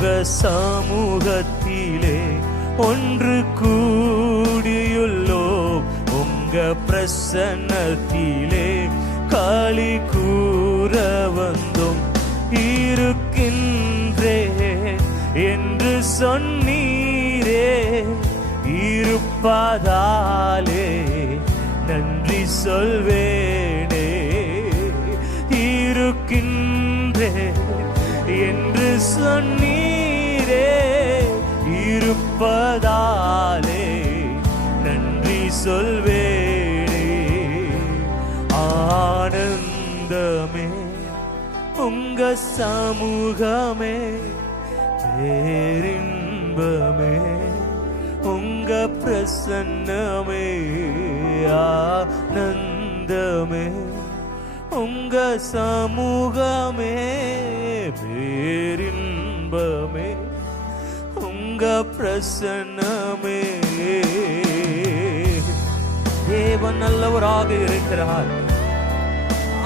உங்க சமூகத்திலே ஒன்று கூடியுள்ளோம். உங்க பிரசன்னத்திலே களி கூற வந்தோம். இருக்கின்றே என்று சொன்னீரே, இருப்பதாலே நன்றி சொல்வேனே. இருக்கின்றே என்று சொன்னீரே, இருப்பதாலே நன்றி சொல்வேனே. ஆனந்தமே உங்க சமூகமே, பேரின்பமே உங்க பிரசன்னமே. ஆனந்தமே உங்க சமூகமே, பேரின்பமே உங்க பிரசன்னமே. தேவன் நல்லவராக இருக்கிறார்.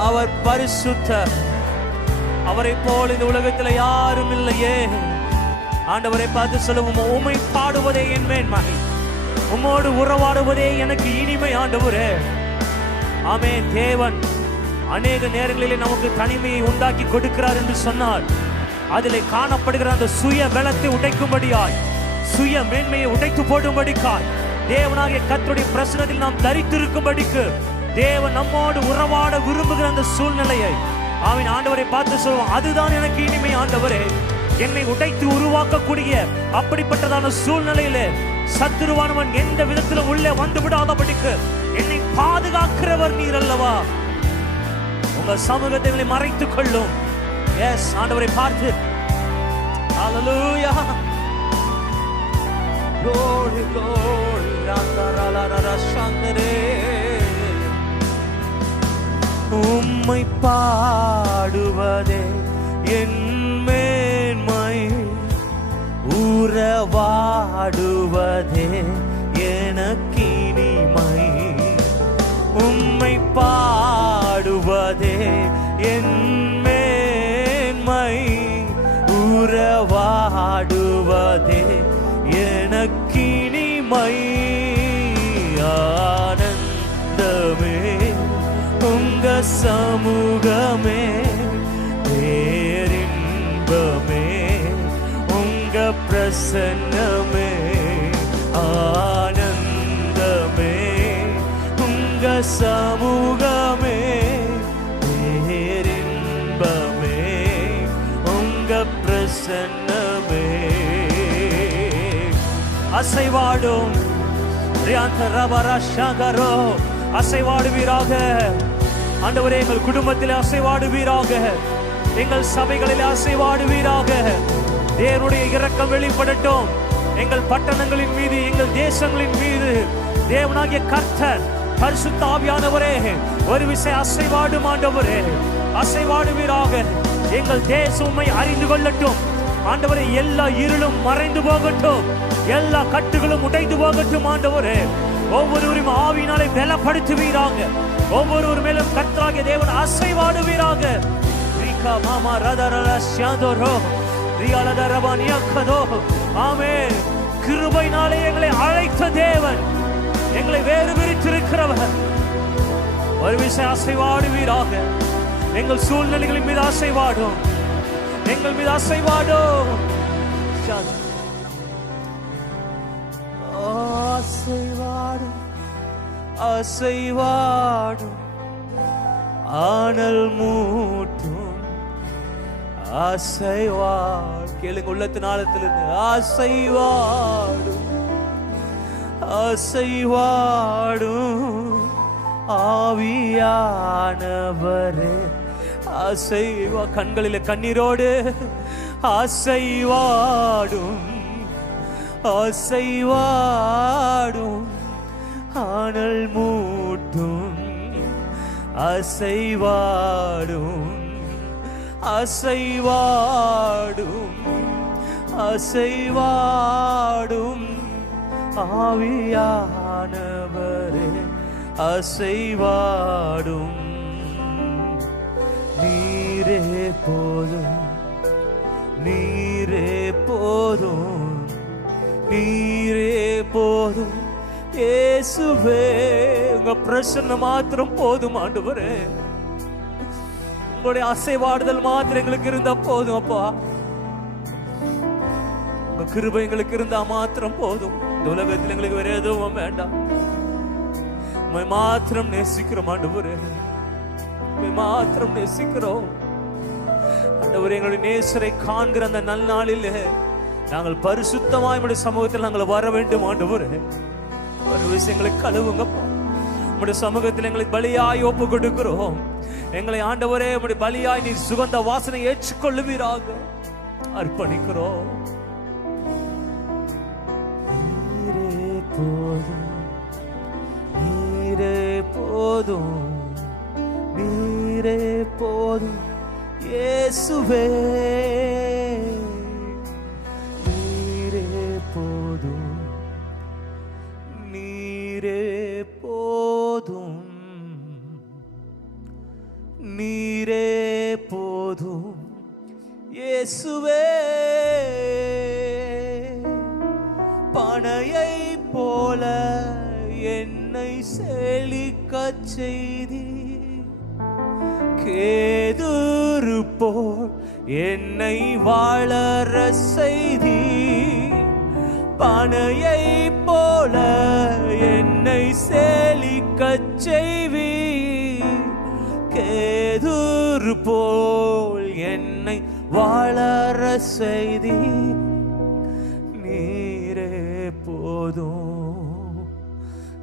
அவர் பரிசுத்தர். அவரை போல் இந்த உலகத்தில் யாரும் இல்லையே. ஆண்டவரை பார்த்து சொல்லுவோம், உம்மை பாடுவதே என் மேன்மை, உம்மோடு உறவாடுவதே எனக்கு இனிமை. ஆண்டவரே, ஆமென். தேவன் அநேக நேரங்களிலே நமக்கு தனிமையை உண்டாக்கி கொடுக்கிறார் என்று சொன்னார். அதிலே காணப்படுகிற அந்த சுய பலத்தை உடைக்கும்படியாய், சுய மேன்மையை உடைத்து போடும்படிக்காய், தேவனாகிய கர்த்தருடைய பிரசன்னத்தில் நாம் தரித்திருக்கும்படிக்கு தேவன் நம்மோடு உறவாட விரும்புகிற அந்த சூழ்நிலையை ஆமென் ஆண்டவரை பார்த்து சொல்லுவோம், அதுதான் எனக்கு இனிமை. ஆண்டவரே, என்னை உடைத்து உருவாக்கக்கூடிய அப்படிப்பட்டதான சூழ்நிலையிலே சத்துருவானவன் எந்த விதத்திலும் உள்ளே வந்து விடாதபடிக்கு என்னை பாதுகாக்கிறவர் நீர் அல்லவா. உங்க சமூகத்தை மறைத்துக் கொள்ளும். எஸ், ஆண்டவரை பார்த்து ஹல்லேலூயா, glory glory ராந்தரலரஷந்தரே. உம்மை பாடுவதே என் மேன்மை, உறவாடுவதே எனக்கினிமை. உம்மை பாடுவதே என் மேன்மை, உறவாடுவதே எனக்கினிமை. ஆனந்தமே உங்க சமூகமே, பேரின்பமே உங்க பிரசன்னமே. ஆனந்தமே உங்க சமூகமே, பேரின்பமே உங்க பிரசன்னமே. அசைவாடும் அசைவாடுவீராக. ஆண்டவரே, எங்கள் குடும்பத்தில் அசைவாடுவீராக, எங்கள் சபைகளில் அசைவாடுவீராக. தேவனுடைய இரக்கம் வெளிப்படட்டும் எங்கள் பட்டணங்களின் மீது, எங்கள் தேசங்களின் மீது. தேவனாகிய கர்த்தர் பரிசுத்த ஆவியானவரே, ஒரு விசை அசைவாடும். ஆண்டவரே, அசைவாடுவீராக. எங்கள் தேசம் உம்மை அறிந்து கொள்ளட்டும். ஆண்டவரே, எல்லா இருளும் மறைந்து போகட்டும், எல்லா கட்டுகளும் உடைந்து போகட்டும். ஆண்டவரே, ஒவ்வொருவரும் ஆவியினாலே பலப்படுத்துவீராக. ஒவ்வொருவர் மேலும் கர்த்தராகிய தேவன் அசைவாடுவீராக. மாமா ரதரல ஷாதோரோ ரியாலதரபானியக்கதோ. ஆமென். கிருபையினாலே எங்களை அழைத்த தேவன், எங்களை வேறு விரித்திருக்கிறவர். ஒரு விஷயம் அசைவாடுவீராக. எங்கள் சூழ்நிலைகளின் மீது அசைவாடும், எங்கள் மீது அசைவாடும். அசைவாடும் அசைவாடும் ஆனல் மூட்டும் அசைவாடும். கேளுங்க, உள்ளத்தின் ஆழத்திலிருந்து அசைவாடும் அசைவாடும் ஆவியானவரே. அசைவா, கண்களிலே கண்ணீரோடு அசைவாடும் அசைவாடும் ஆனல் மூட்டும் அசைவாடும் அசைவாடும் அசைவாடும் ஆவியானவரே. அசைவாடும். நீரே போதும், நீரே போதும், நீரே போதும் இயேசுவே. உங்க பிரசன்னம் மாத்திரம் போதும் ஆண்டவரே. உங்களுடைய அசைவாடுதல் மாத்திரம் எங்களுக்கு இருந்தா போதும் அப்பா. உங்க கிருபை எங்களுக்கு இருந்தா மாத்திரம் போதும். இந்த உலகத்தில் எங்களுக்கு வேற எதுவும் வேண்டாம். உம்மை மாத்திரம் நேசிக்கிறோம் ஆண்டவரே, உம்மை மாத்திரம் நேசிக்கிறோம் ஆண்டவரே. எங்களுடைய நேசரை காண்கிற அந்த நல்நாளில் நாங்கள் பரிசுத்தமாய் உம்முடைய சமூகத்தில் நாங்கள் வர வேண்டும் ஆண்டவரே. ஒரு விஷயங்களை கழுவுங்கப்பா. உம்முடைய சமூகத்தில் எங்களை பலியாய் ஒப்பு கொடுக்கிறோம். எங்களை ஆண்டவரே உம்முடைய பலியாய் நீர் சுகந்த வாசனை ஏற்றுக்கொள்ளுவீராக அர்ப்பணிக்கிறோம். நீரே போதும், நீரே போதும், நீரே போதும் இயேசுவே. நீரே போதும், நீரே போதும், நீரே போதும் இயேசுவே. பனையை போல என்னை செழிக்கச் செய்தி, கேதுரு போல் என்னை வளர செய்தி. பனையை போல என்னை செழிக்கச் செய்வி, கேதுரு போல் என்னை வளர செய்தி. நீரே போதும்,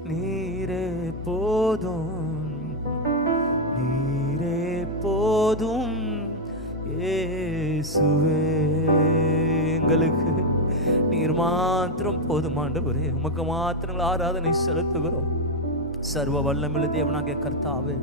நீரே போதும், நீரே போதும் இயேசுவே. எங்களுக்கு நீர் மாத்திரம் போதும் ஆண்டவரே. உமக்கு மாத்திரம் ஆராதனை செலுத்துகிறோம். சர்வ வல்லமையுள்ள தேவனாகிய கர்த்தாவே,